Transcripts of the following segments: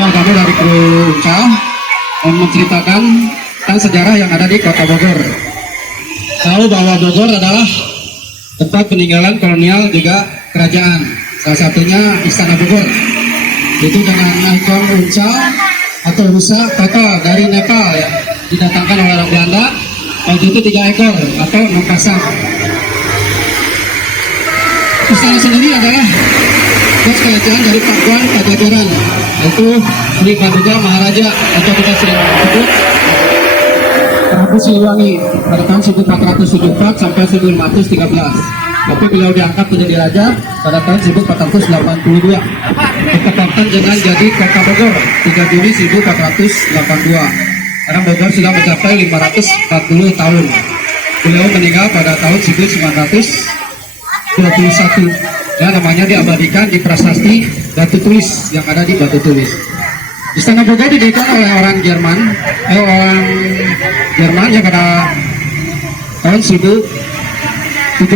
Kami dari kru Uncal menceritakan tentang sejarah yang ada di Kota Bogor. Tahu bahwa Bogor adalah tempat peninggalan kolonial juga kerajaan. Salah satunya Istana Bogor. Itu dengan ikon Uncal atau rusa total dari Nepal ya, didatangkan oleh orang Belanda. Waktu itu 3 ekor atau 6 pasang. Istana sendiri adalah bekas kerajaan dari Pakuan Pajajaran, yaitu Sri Paduka Maharaja atau kita sering sebut Prabu Siliwangi pada tahun 1474 sampai 1513. Tapi beliau diangkat menjadi raja pada tahun 1482. Ditetapkan dengan jadi Kota Bogor 3 Juni 1482. Sekarang Bogor sudah mencapai 540 tahun. Beliau meninggal pada tahun 1921. Ya, namanya diabadikan di prasasti batu tulis yang ada di batu tulis. Istana Bogor didirikan oleh orang Jerman yang pada tahun 1744.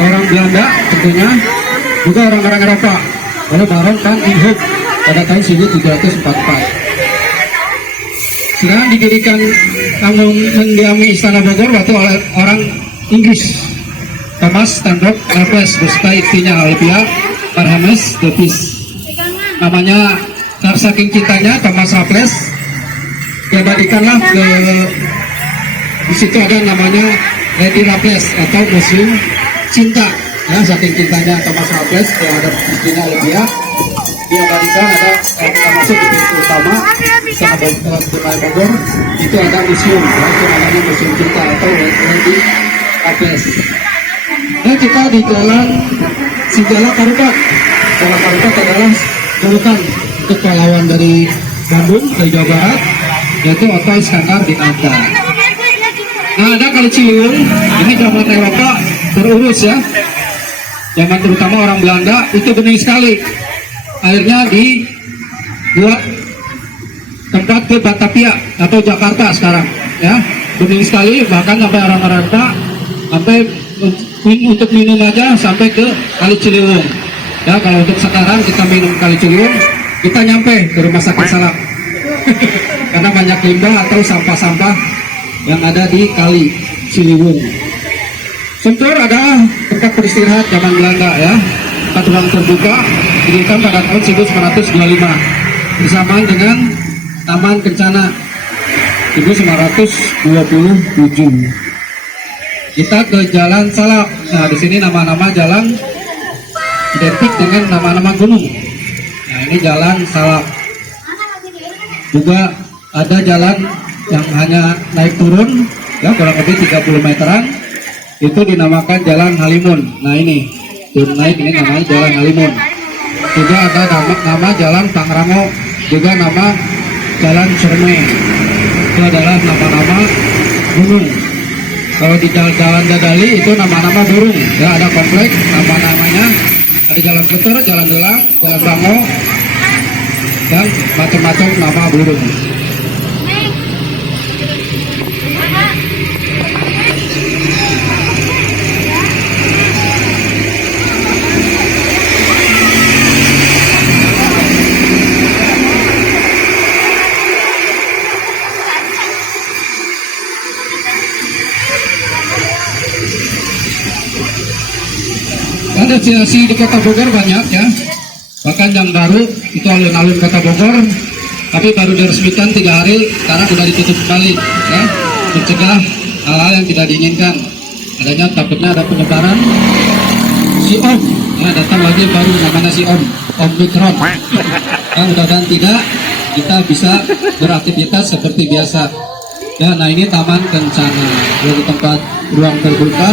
Orang Belanda tentunya juga orang-orang Eropa, oleh Baron van Imhoff pada tahun 1744. Sekarang didirikan kampung mendiami Istana Bogor waktu oleh orang Inggris, Thomas Stanhope Raffles beserta istrinya Olivia Parhames Davis. Namanya saking cintanya Thomas Raffles diabadikanlah di situ ada namanya Lady Raffles atau museum cinta. Ya, saking cintanya Thomas Raffles terhadap istrinya Olivia, diabadikan ada kita masuk di pintu utama Istana Bogor itu ada museum, itu namanya museum cinta atau Lady Raffles. Dan kita di jalan Sigala Karupat. Jalan Karupat adalah julukan untuk pahlawan dari Bandung ke Jawa Barat, yaitu Otto Iskandar Dinata. Nah, ada Kali Ciliwung, ini zaman Eropa terurus ya. Zaman terutama orang Belanda itu bening sekali. Akhirnya dibuat tempat ke Batavia atau Jakarta sekarang ya. Bening sekali, bahkan sampai orang-orang sampai untuk minum aja sampai ke Kali Ciliwung. Ya, kalau untuk sekarang kita minum Kali Ciliwung, kita nyampe ke Rumah Sakit Salak. Karena banyak limbah atau sampah-sampah yang ada di Kali Ciliwung. Sentur adalah tempat beristirahat zaman Belanda ya. Tempat ruang terbuka didirikan pada tahun 1925 bersamaan dengan Taman Kencana 1927. Kita ke Jalan Salak. Nah, di sini nama-nama jalan identik dengan nama-nama gunung. Nah, ini Jalan Salak. Juga ada jalan yang hanya naik turun, ya kurang lebih 30 meteran. Itu dinamakan Jalan Halimun. Nah, ini turun naik ini namanya Jalan Halimun. Juga ada nama Jalan Pangrango, juga nama Jalan Cerme. itu adalah nama-nama gunung. Kalau di Jalan Dadali itu nama-nama burung. Ya, ada komplek nama-namanya, ada Jalan Puter, Jalan Delang, Jalan Bango, dan macam-macam nama burung. Ada destinasi di Kota Bogor banyak ya, bahkan yang baru itu alun-alun Kota Bogor, tapi baru diresmikan 3 hari, sekarang sudah ditutup kembali ya, mencegah hal-hal yang tidak diinginkan. Adanya takutnya ada penyebaran si Om, ya, datang lagi baru namanya si Omikron. Ya, mudah-mudahan tidak, kita bisa beraktivitas seperti biasa. Ya, nah ini Taman Kencana, dari tempat ruang terbuka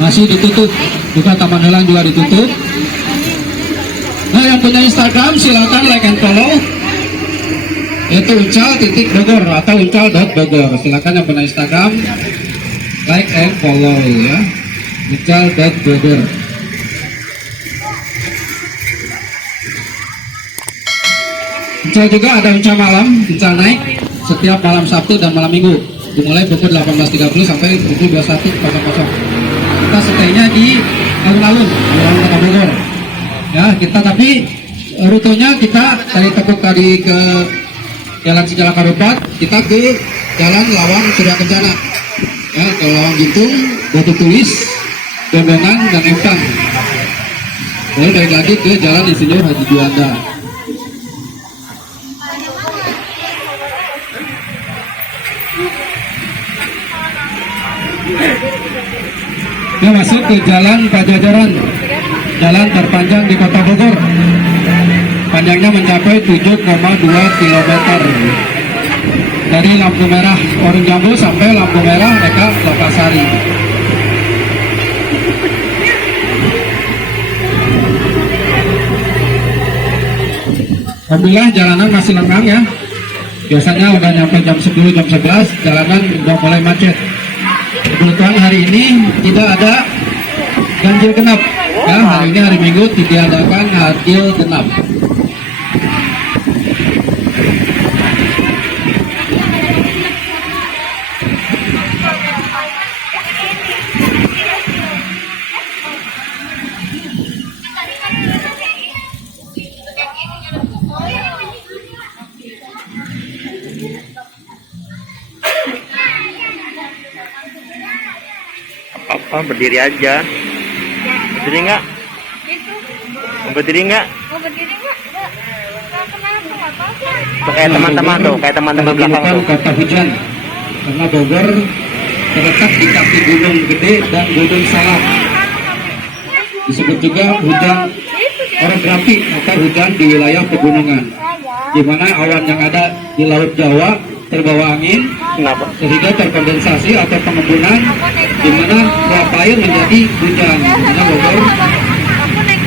masih ditutup, juga Taman Helang juga ditutup. Nah, yang punya Instagram silakan like and follow, yaitu uncal.bogor atau uncal.bogor. Silakan yang punya Instagram like and follow ya, uncal.bogor. Uncal juga ada uncal malam, uncal naik setiap malam Sabtu dan malam Minggu, dimulai pukul 18.30 sampai pukul 21.00. Kita stay-nya di alun-alun Kota Bogor ya. Kita tapi rutenya kita dari Tekuk tadi ke Jalan Sijalak Karupat, kita ke Jalan Lawang Surya Kencana ya, ke Lawang Gintung, Batu Tulis, Bembongan, dan Empang. Lalu balik lagi ke Jalan Insinyur Haji Juanda. Dia masuk ke Jalan Pajajaran, jalan terpanjang di Kota Bogor. Panjangnya mencapai 7,2 km. Dari lampu merah Orung Jambu sampai lampu merah Eka Lokasari. Alhamdulillah jalanan masih lengang ya. Biasanya udah nyampe jam 10, jam 11, jalanan udah mulai macet. Kebetulan hari ini tidak ada ganjil genap ya, hari ini hari Minggu tidak adakan ganjil genap. Apa berdiri aja? Berdiri nggak? Mau berdiri nggak? Tuh kayak teman-teman tuh, kayak teman-teman belakang tuh. Kata hujan, karena Bogor terletak di kaki Gunung Gede dan Gunung Salak. Disebut juga hujan orografi atau hujan di wilayah pegunungan, di mana awan yang ada di Laut Jawa terbawa angin. Kenapa? Sehingga terkondensasi atau pengembunan, di mana uap air menjadi hujan. Karena Bogor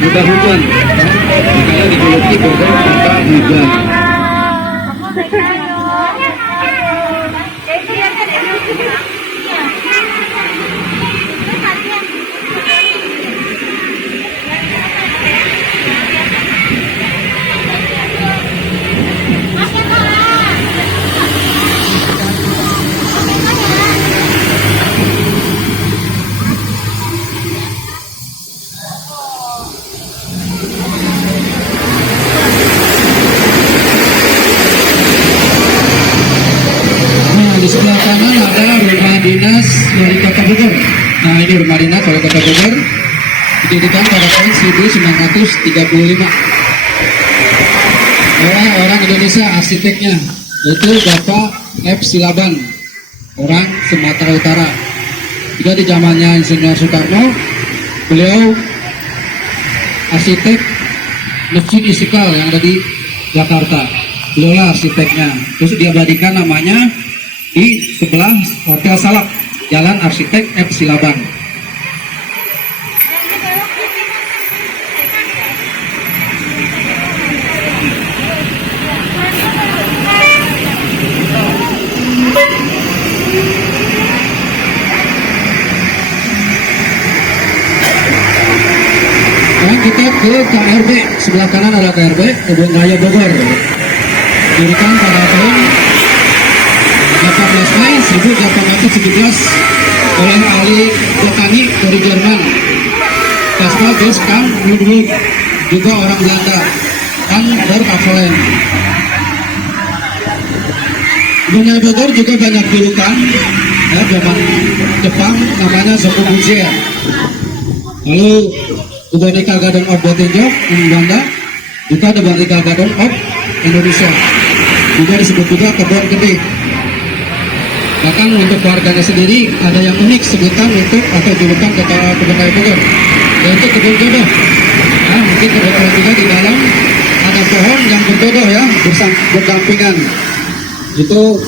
mudah hujan, makanya dijuluki Bogor kota hujan. Di sebelah kanan ada rumah dinas wali kota Bogor. Nah, ini rumah dinas wali kota Bogor didirikan pada tahun 1935 oleh orang Indonesia, arsiteknya yaitu Bapak F. Silaban, orang Sumatera Utara. Juga di zamannya Insinyur Soekarno, beliau arsitek Masjid Istiqlal yang ada di Jakarta. Beliau arsiteknya, terus diabadikan namanya di sebelah Hotel Salak, Jalan Arsitek F. Silaban. kita ke KRB, sebelah kanan ada KRB, Kebun Raya Bogor. Didirikan pada tahun 18 Mei 1817 oleh ahli botani dari Jerman. Kasper Geskam Ludwig, juga orang Belanda, dan Berkavelen. Kebun Raya Bogor juga banyak julukan, ya, zaman Jepang namanya Zokubuzia. Lalu Botanica Garden of Botanjok di Belanda, juga ada Botanica Garden of Indonesia, juga disebut juga kebun gede. Bahkan untuk warganya sendiri ada yang unik sebutan untuk atau julukan kebun raya Bogor, yaitu kebun jodoh. Nah, mungkin kebetulan juga di dalam ada pohon yang berjodoh ya, berdampingan. Itu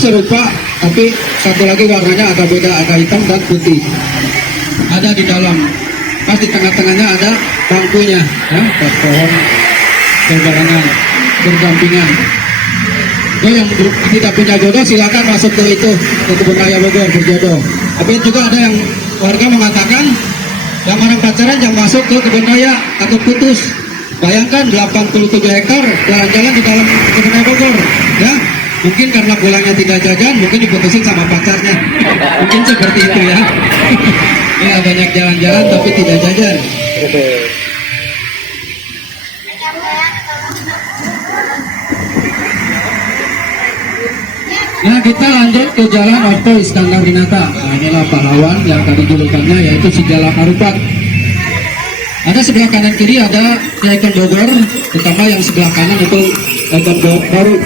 serupa, tapi satu lagi warnanya agak beda, agak hitam dan putih. Ada di dalam, pas di tengah-tengahnya ada bangkunya, ya, pohon berbarengan, berdampingan. Jadi yang tidak punya jodoh silakan masuk ke itu, ke Kebun Raya Bogor berjodoh. Tapi juga ada yang warga mengatakan yang orang pacaran yang masuk ke Kebun Raya atau putus. Bayangkan 87 hektar jalan-jalan di dalam Kebun Raya Bogor, ya. Mungkin karena pulangnya tidak jajan, mungkin diputusin sama pacarnya. Mungkin seperti itu ya. Ya, banyak jalan-jalan tapi tidak jajan. Nah, kita lanjut ke Jalan Otto Iskandar Dinata. Nah, inilah pahlawan yang tadi julukannya, yaitu si Jalan Harupat. Ada sebelah kanan kiri ada ikon Bogor, terutama yang sebelah kanan itu ikon baru,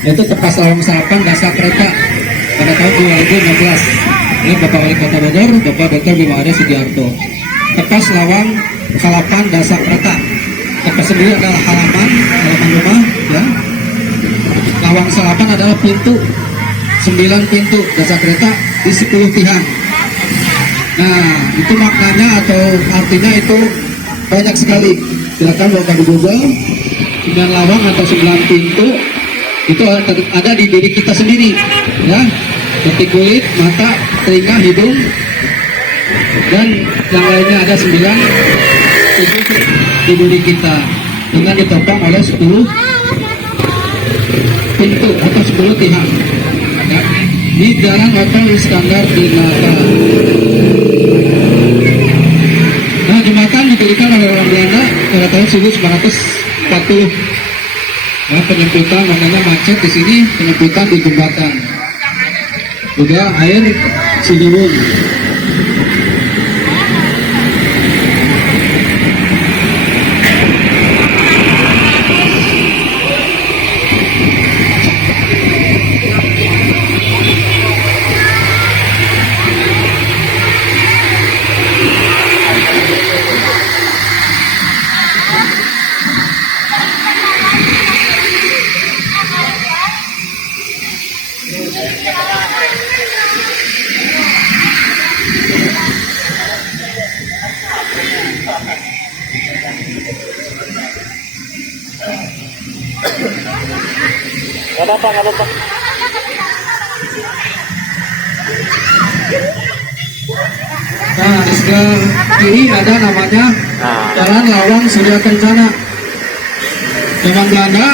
yaitu tepas lawang salapan dasar kereta pada tahun 2016. Ini Bapak Wali Kota Bogor, Bapak Dr. Bima Arya Sugiharto. Tepas lawang salapan dasar kereta. Tepas sendiri adalah halaman rumah, ya. Lawang salapan adalah pintu, 9 pintu dasar kereta di 10 tiang. Nah, itu maknanya atau artinya itu banyak sekali. Silakan bapak di Google, 9 lawang atau 9 pintu itu ada di diri kita sendiri, ya. Seperti kulit, mata, telinga, hidung, dan yang lainnya ada 9 pintu di diri kita dengan ditopang oleh 10 pintu atau 10 tiang, ya, di Jalan Otto Iskandar Dinata. Nah, jembatan didirikan oleh orang Belanda pada tahun 1940. Nah, penyempitan maknanya macet di sini, penyempitan di jembatan. Juga air Ciliwung. Gak apa-apa. Nah, di sebelah kiri ada namanya Jalan Lawang Surya Kencana. Zaman Belanda,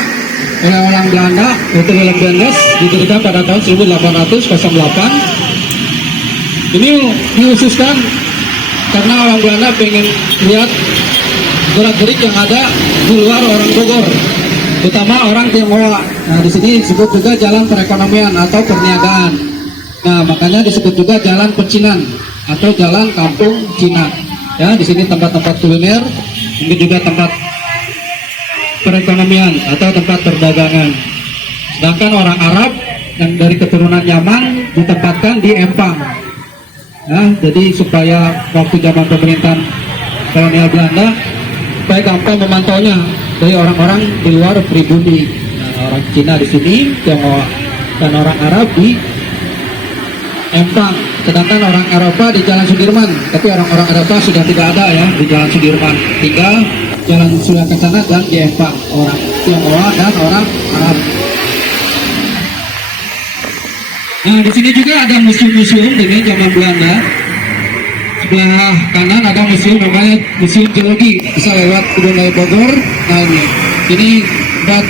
oleh orang Belanda, yaitu Willem Bendes, didirikan pada tahun 1808. Ini dihususkan karena orang Belanda pengen lihat gerak-gerik yang ada di luar orang Bogor, terutama orang Tionghoa. Nah, di sini disebut juga jalan perekonomian atau perniagaan. Nah, makanya disebut juga jalan pecinan atau jalan kampung Cina. Ya, di sini tempat-tempat kuliner, mungkin juga tempat perekonomian atau tempat perdagangan. Sedangkan orang Arab yang dari keturunan Yaman ditempatkan di Empang. Ya, jadi supaya waktu zaman pemerintahan kolonial Belanda supaya gampang memantaunya dari orang-orang di luar pribumi. Nah, orang Cina di sini, Tionghoa, dan orang Arab di Empang. Sedangkan orang Eropa di Jalan Sudirman. Tapi orang-orang Eropa sudah tidak ada ya di Jalan Sudirman. Tinggal Jalan Surya Kencana dan di Empang. Orang Tionghoa dan orang Arab. Nah, di sini juga ada museum-museum dengan zaman Belanda. sebelah kanan ada museum namanya Museum Geologi, bisa lewat Kebun Raya Bogor. Nah ini buat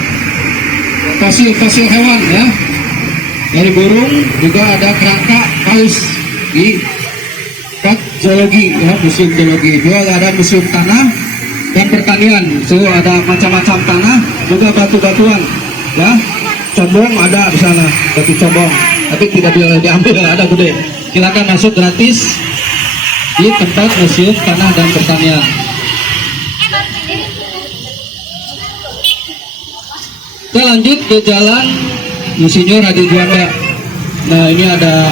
fosil hewan ya, dari burung, juga ada kerangka paus di Park Zoologi ya, Museum Geologi. Juga ada museum tanah dan pertanian, so ada macam-macam tanah, juga batu-batuan ya. Combong ada di sana, batu combong, tapi tidak boleh diambil, ada gede. Silakan masuk gratis di tempat museum tanah dan pertanian. Kita lanjut ke jalan Insinyur Adi Juanda. Nah ini ada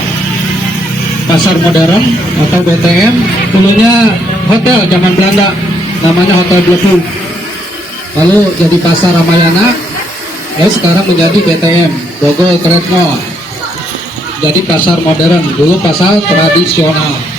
pasar modern atau BTM. Dulunya hotel zaman Belanda, namanya Hotel Bleku. Lalu jadi pasar Ramayana, lalu sekarang menjadi BTM, Bogor Kretno. Jadi pasar modern, dulu pasar tradisional.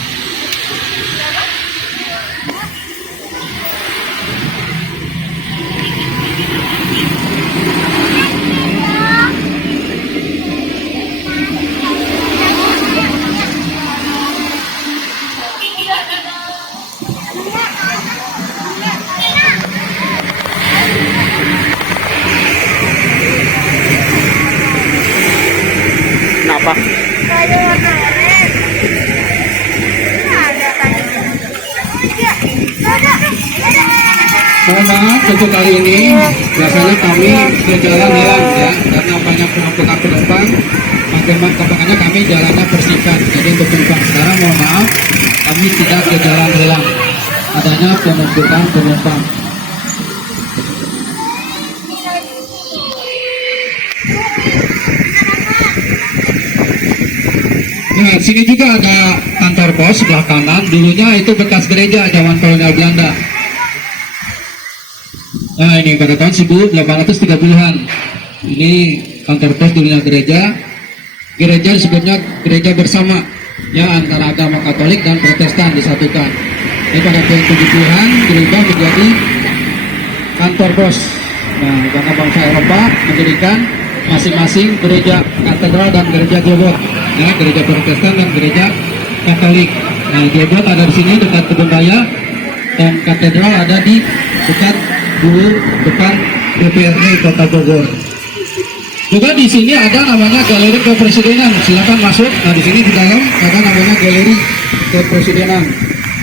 Kenapa? Ada warna oranye. Ada tadi. Ada. Mohon maaf untuk kali ini, biasanya kami ke jalan lelang ya, karena banyak penumpang. Makanya kami jalannya persingkat. Jadi untuk penumpang sekarang mohon maaf, kami tidak ke jalan lelang. Adanya penumpukan penumpang. Nah, sini juga ada kantor pos sebelah kanan. Dulunya itu bekas gereja zaman kolonial Belanda. Nah, ini pada tahun 1830-an. Ini kantor pos dulunya gereja. Gereja disebutnya gereja bersama, ya, antara agama Katolik dan Protestan disatukan. Ini pada tahun 70-an berubah menjadi kantor pos. Nah, karena bangsa Eropa mendirikan masing-masing gereja katedral dan gereja Gebot, ya, gereja Protestan dan gereja Katolik. Nah, Gebot ada di sini dekat Kebun Raya, dan katedral ada di dekat dulu depan DPRD Kota Bogor. Juga di sini ada namanya Galeri Kepresidenan. Silakan masuk. Nah, di sini di dalam ada namanya Galeri Kepresidenan.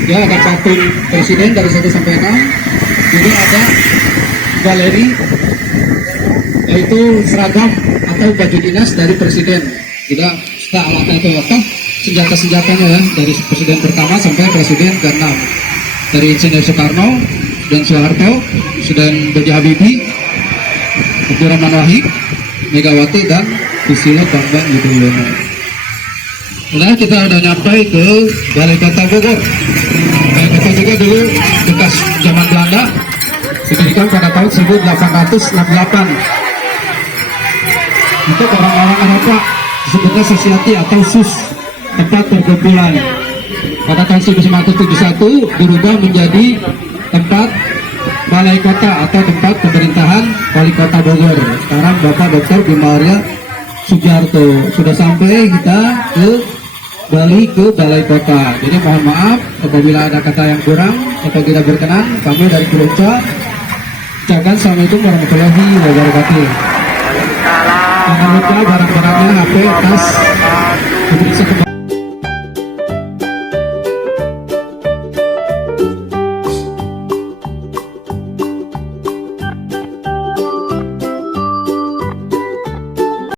Ya, ada patung presiden dari 1 sampai 6. Juga ada galeri, yaitu seragam atau baju dinas dari presiden. Tidak alatnya itu apa? Senjata-senjatanya ya, dari presiden pertama sampai presiden ke-6. Dari Insinyur Soekarno dan Soeharto, dan B.J. Habibie, Abdurrahman Wahid, Megawati, dan Susilo Bambang Yudhoyono. Nah, kita udah nyampe ke Balai Kota Bogor. Balai Kota juga dulu bekas zaman Belanda, didirikan pada tahun 1868. Untuk orang-orang Eropa disebutnya Society atau SUS, tempat perkumpulan. Pada tahun 1971 berubah menjadi tempat Balai Kota atau tempat pemerintahan Wali Kota Bogor. Sekarang Bapak Dr. Bima Arya Sugiarto. Sudah sampai kita ke Bali, ke Balai Kota. Jadi mohon maaf apabila ada kata yang kurang atau tidak berkenan. Kami dari Kurunca ucapkan Assalamualaikum warahmatullahi wabarakatuh. Jangan lupa barang-barangnya, HP, tas, diperiksa kembali.